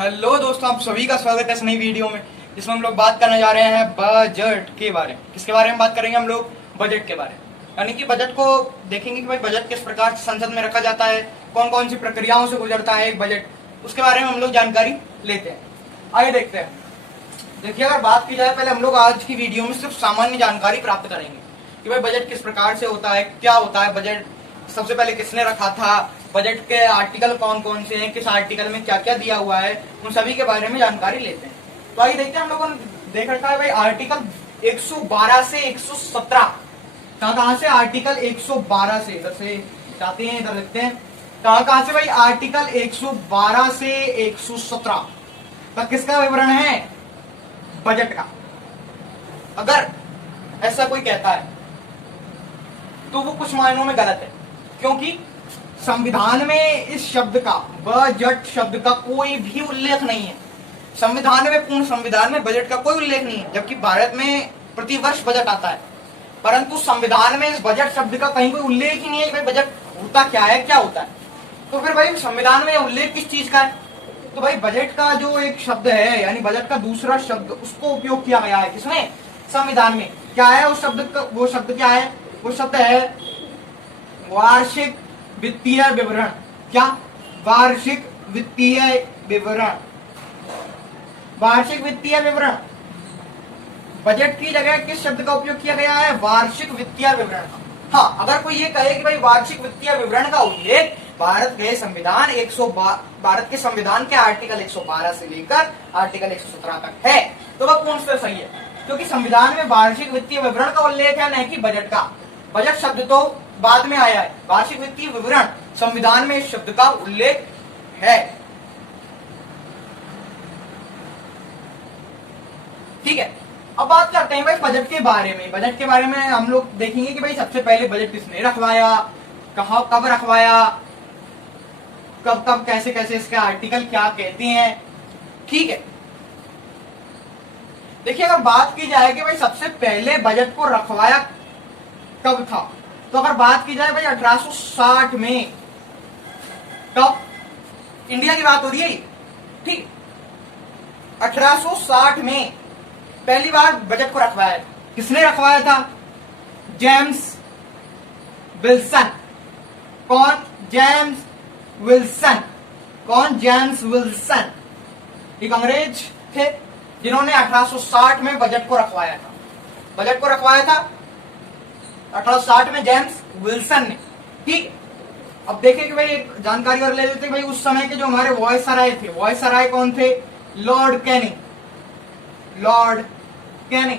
Hello दोस्तों, आप सभी का स्वागत है इस नई वीडियो में जिसमें हम लोग बात करने जा रहे हैं बजट के बारे में। किसके बारे में बात करेंगे हम लोग? बजट के बारे में। यानी कि बजट को देखेंगे कि भाई बजट किस प्रकार से संसद में रखा जाता है, कौन कौन सी प्रक्रियाओं से गुजरता है एक बजट, उसके बारे में हम लोग जानकारी लेते हैं। आइए देखते हैं। देखिए, अगर बात की जाए, पहले हम लोग आज की वीडियो में सिर्फ सामान्य जानकारी प्राप्त करेंगे कि भाई बजट किस प्रकार से होता है, क्या होता है बजट, सबसे पहले किसने रखा था, बजट के आर्टिकल कौन कौन से हैं, किस आर्टिकल में क्या क्या दिया हुआ है, उन सभी के बारे में जानकारी लेते हैं। तो आइए देखते हैं। हम लोगों ने देख रखा है भाई आर्टिकल 112 से 117। कहां से? आर्टिकल 112 से। इधर से जाते हैं, इधर देखते हैं कहां से भाई। आर्टिकल 112 से 117 का किसका विवरण है? बजट का। अगर ऐसा कोई कहता है तो वो कुछ मायनों में गलत है, क्योंकि संविधान में इस शब्द का, बजट शब्द का कोई भी उल्लेख नहीं है। संविधान में, पूर्ण संविधान में बजट का कोई उल्लेख नहीं है, जबकि भारत में प्रतिवर्ष बजट आता है, परंतु संविधान में इस बजट शब्द का कहीं कोई उल्लेख ही नहीं है कि भाई बजट होता क्या है, क्या होता है। तो फिर भाई संविधान में उल्लेख किस चीज का है? तो भाई बजट का जो एक शब्द है, यानी बजट का दूसरा शब्द, उसको उपयोग किया गया है किसमें? संविधान में। क्या है उस शब्द का? वो शब्द क्या है? वो शब्द है वार्षिक वित्तीय विवरण। क्या? वार्षिक वित्तीय विवरण। वार्षिक वित्तीय विवरण। बजट की जगह किस शब्द का उपयोग किया गया है? वार्षिक वित्तीय विवरण। हाँ, अगर कोई ये कहे कि भाई वार्षिक वित्तीय विवरण का उल्लेख भारत के संविधान के आर्टिकल 112 से लेकर आर्टिकल 117 तक है, तो वह पूर्ण से सही है, क्योंकि संविधान में वार्षिक वित्तीय विवरण का उल्लेख है, न कि बजट का। बजट शब्द तो बाद में आया है, वार्षिक वित्तीय विवरण संविधान में इस शब्द का उल्लेख है। ठीक है, अब बात करते हैं भाई बजट के बारे में। बजट के बारे में हम लोग देखेंगे कि भाई सबसे पहले बजट किसने रखवाया, कहां कब रखवाया, कब कब कैसे कैसे, इसके आर्टिकल क्या कहते हैं। ठीक है, देखिए, अगर बात की जाए कि भाई सबसे पहले बजट को रखवाया कब था, तो अगर बात की जाए भाई 1860 में। कब? इंडिया की बात हो रही है, ठीक। 1860 में पहली बार बजट को रखवाया। किसने रखवाया था? James Wilson. कौन? James Wilson. कौन? James Wilson. एक अंग्रेज थे जिन्होंने 1860 में बजट को रखवाया था। बजट को रखवाया था 1860 में जेम्स विल्सन ने। ठीक, अब देखिए कि भाई एक जानकारी और ले लेते हैं भाई। उस समय के जो हमारे वायसराय थे, वायसराय कौन थे? Lord Canning. लॉर्ड कैनिंग,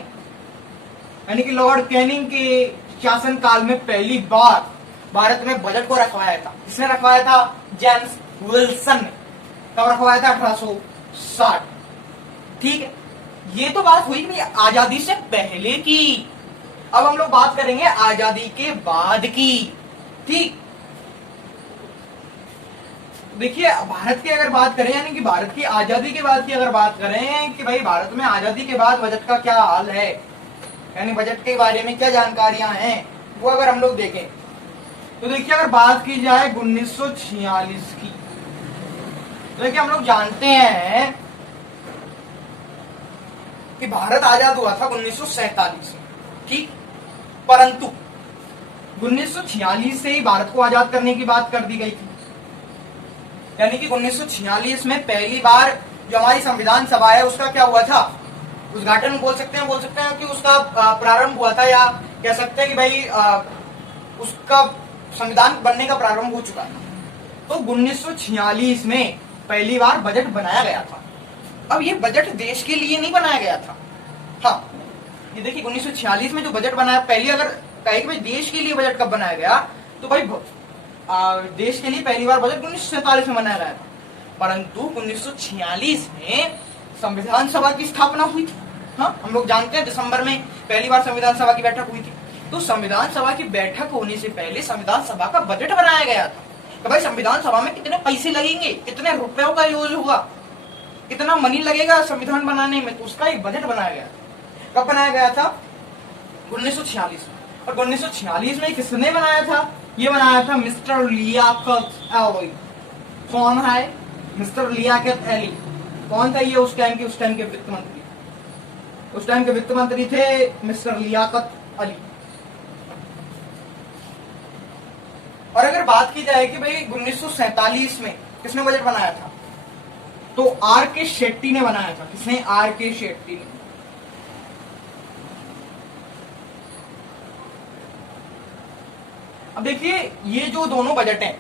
यानी कि लॉर्ड कैनिंग के शासन काल में पहली बार भारत में बजट को रखवाया था। किसने रखवाया था? जेम्स विल्सन ने। कब रखवाया था? 1860। ठीक है, ये तो बात हुई कि आजादी से पहले की। अब हम लोग बात करेंगे आजादी के बाद की। ठीक, देखिए, भारत की अगर बात करें, यानी कि भारत की आजादी के बाद की अगर बात करें कि भाई भारत में आजादी के बाद बजट का क्या हाल है, यानी बजट के बारे में क्या जानकारियां हैं, वो अगर हम लोग देखें तो देखिए, अगर बात की जाए 1946 की, तो देखिए हम लोग जानते हैं कि भारत आजाद हुआ था 1947 में। ठीक, परंतु 1946 से ही भारत को आजाद करने की बात कर दी गई थी। यानी कि 1946 में पहली बार जो हमारी संविधान सभा है, उसका क्या हुआ था? उद्घाटन बोल सकते हैं कि उसका प्रारंभ हुआ था, या कह सकते हैं कि भाई उसका संविधान बनने का प्रारंभ हो चुका था। तो 1946 में पहली बार बजट बनाया गया था। अब ये बजट देश के लिए नहीं बनाया गया था। हाँ, ये देखिए 1946 में जो बजट बनाया, पहले अगर कहे कि भाई देश के लिए बजट कब बनाया गया, तो भाई देश के लिए पहली बार बजट 1947 में बनाया गया था, परंतु 1946 में संविधान सभा की स्थापना हुई थी। हाँ, हम लोग जानते हैं दिसंबर में पहली बार संविधान सभा की बैठक हुई थी। तो संविधान सभा की बैठक होने से पहले संविधान सभा का बजट बनाया गया था कि भाई संविधान सभा में कितने पैसे लगेंगे, कितने रुपयों का यूज होगा, कितना मनी लगेगा संविधान बनाने में, तो उसका एक बजट बनाया गया। कब बनाया गया था? 1946 में। और 1946 में किसने बनाया था? ये बनाया था मिस्टर लियाकत अली। कौन है? मिस्टर लियाकत अली। कौन था ये उस टाइम के वित्त मंत्री? उस टाइम के वित्त मंत्री थे मिस्टर लियाकत अली। और अगर बात की जाए कि भाई 1947 में किसने बजट बनाया था, तो आर के शेट्टी ने बनाया था। किसने? आर के शेट्टी ने। अब देखिए ये जो दोनों बजट हैं,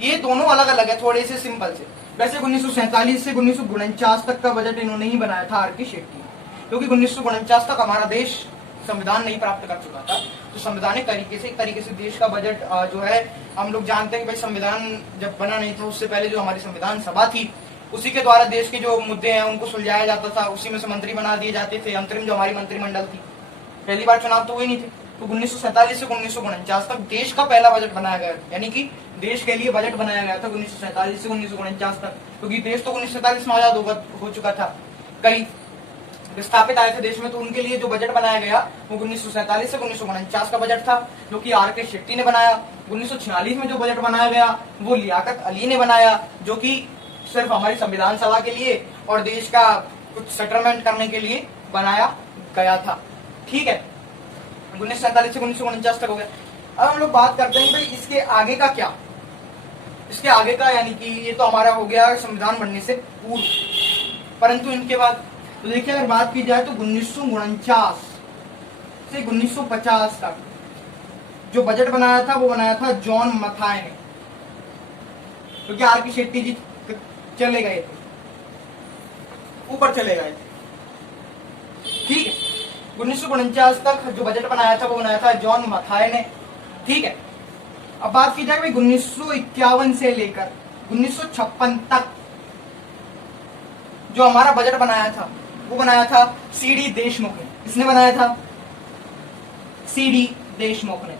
ये दोनों अलग अलग है थोड़े से, सिंपल से। वैसे 1947 से 1949 तक का बजट इन्होंने ही बनाया था, आर के शेट्टी ने, क्योंकि 1949 तक हमारा देश संविधान नहीं प्राप्त कर चुका था। तो संवैधानिक तरीके से देश का बजट जो है, हम लोग जानते हैं कि भाई संविधान जब बना नहीं था उससे पहले जो हमारी संविधान सभा थी, उसी के द्वारा देश के जो मुद्दे हैं उनको सुलझाया जाता था, उसी में से मंत्री बना दिए जाते थे। अंतरिम जो हमारी मंत्रिमंडल थी, पहली बार चुनाव तो हुए नहीं थे। तो 1947 से 1949 तक देश का पहला बजट बनाया गया, यानी कि देश के लिए बजट बनाया गया था 1947 से 1949 तक, क्योंकि देश तो 1947 में आजाद हो चुका था। कई विस्थापित आए थे देश में, तो उनके लिए जो बजट बनाया गया वो 1947 से 1949 का बजट था, जो कि आर के शेट्टी ने बनाया। 1946 में जो बजट बनाया गया वो लियाकत अली ने बनाया, जो कि सिर्फ हमारी संविधान सभा के लिए और देश का कुछ सेटलमेंट करने के लिए बनाया गया था। ठीक है, 1947 से 1949 तक हो गया। अब हम लोग बात करते हैं भाई इसके आगे का क्या, इसके आगे का, यानी कि ये तो हमारा हो गया संविधान बनने से पूर्व, परंतु इनके बाद तो देखिए अगर बात की जाए तो 1949 से 1950 तक जो बजट बनाया था वो बनाया था जॉन मथाई ने, क्योंकि आर के शेट्टी जी चले गए थे, ऊपर चले गए थे। ठीक है, 1949 तक जो बजट बनाया था वो बनाया था जॉन मथाई ने। ठीक है, अब बात की जाए भाई 1951 से लेकर 1956 तक जो हमारा बजट बनाया था वो बनाया था सीडी देशमुख ने। किसने बनाया था? सीडी देशमुख ने।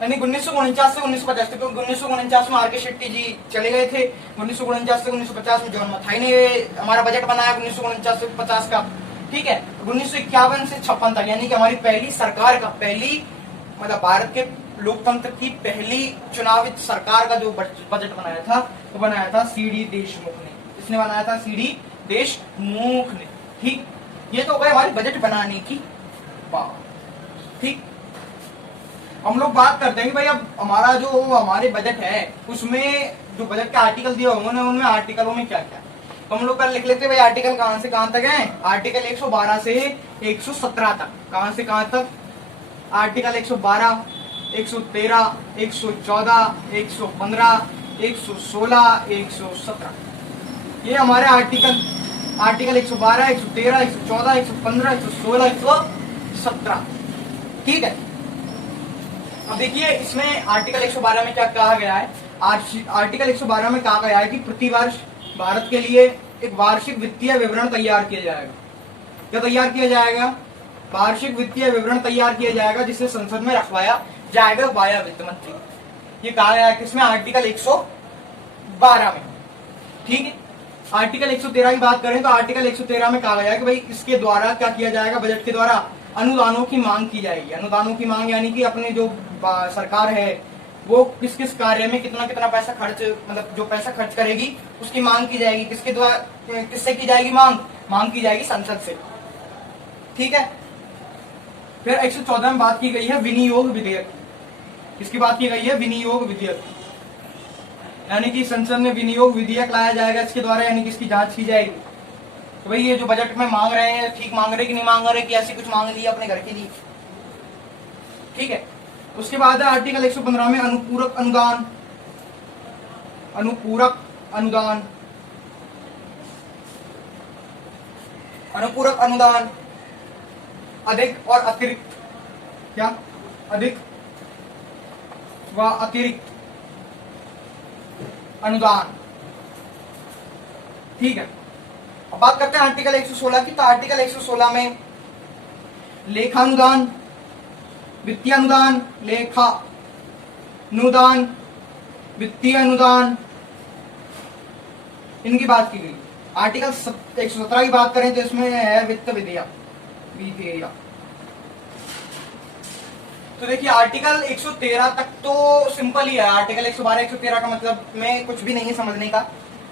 यानी 1949 से 1950 तक, क्योंकि 1949 में आर के शेट्टी जी चले गए थे। 1949 से 1950 में जॉन मथाई ने हमारा बजट बनाया 1949 से 50 का। ठीक है, 1951 से 56 तक, यानी कि हमारी पहली सरकार का, पहली मतलब भारत के लोकतंत्र की पहली चुनावित सरकार का जो बजट बनाया था वो बनाया था सीडी देशमुख ने। इसने बनाया था सीडी देशमुख ने। ठीक, ये तो हो गए हमारे बजट बनाने की बात। ठीक, हम लोग बात करते हैं कि भाई अब हमारा जो हमारे बजट है उसमें जो बजट के आर्टिकल दिए होंगे उनमें आर्टिकलों में क्या क्या, तो हम लोग पहले लिख लेते हैं भाई आर्टिकल कहां से कहां तक है। आर्टिकल 112 से 117 तक, कहां से कहां तक? आर्टिकल 112, 113, 114, 115, 116, 117, ये हमारे आर्टिकल 112, 113, 114, 115, 116, 117। ठीक है, अब देखिए इसमें आर्टिकल 112 में क्या कहा गया है। आर्टिकल 112 में कहा गया है कि प्रतिवर्ष भारत के लिए एक वार्षिक वित्तीय विवरण तैयार किया जाएगा। क्या तैयार किया जाएगा? वार्षिक वित्तीय विवरण तैयार किया जाएगा, जिसे संसद में रखवाया जाएगा वाया वित्त मंत्री। ये कहा गया है किसमें? आर्टिकल 112 में। ठीक है, आर्टिकल 113 की बात करें तो आर्टिकल 113 में कहा गया है कि भाई इसके द्वारा क्या किया जाएगा, बजट के द्वारा अनुदानों की मांग की जाएगी। अनुदानों की मांग यानी कि अपने जो सरकार है वो किस किस कार्य में कितना कितना पैसा खर्च, मतलब जो पैसा खर्च करेगी उसकी मांग की जाएगी। किसके द्वारा, किससे की जाएगी मांग की जाएगी संसद से। ठीक है, फिर 114 में बात की गई है विनियोग विधेयक। किसकी बात की गई है? विनियोग विधेयक, यानी कि संसद में विनियोग विधेयक लाया जाएगा इसके द्वारा, यानी कि इसकी जांच की जाएगी तो भाई ये जो बजट में मांग रहे हैं ठीक मांग रहे कि नहीं मांग रहे, कि ऐसी कुछ मांग ली अपने घर के लिए। ठीक है, उसके बाद है आर्टिकल 115 में अनुपूरक अनुदान। अनुपूरक अनुदान, अनुपूरक अनुदान, अधिक और अतिरिक्त, क्या? अधिक व अतिरिक्त अनुदान। ठीक है, अब बात करते हैं आर्टिकल 116 की। तो आर्टिकल 116 में लेखा अनुदान, वित्तीय अनुदान, लेखा अनुदान, वित्तीय अनुदान, इनकी बात की गई। आर्टिकल 117 की बात करें तो इसमें है वित्त विधेयक। तो देखिए आर्टिकल 113 तक तो सिंपल ही है। आर्टिकल 112 113 का मतलब में कुछ भी नहीं है समझने का।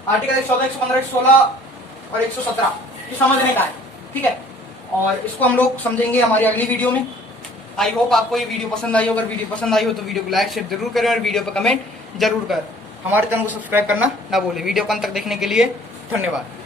आर्टिकल 114 115 116 और 117 ये समझने का है, ठीक है। और इसको हम लोग समझेंगे हमारी अगली वीडियो में। आई होप आपको ये वीडियो पसंद आई हो। अगर वीडियो पसंद आई हो तो वीडियो को लाइक शेयर जरूर करें और वीडियो पर कमेंट जरूर करें। हमारे चैनल को सब्सक्राइब करना ना भूलें। वीडियो को अंत तक देखने के लिए धन्यवाद।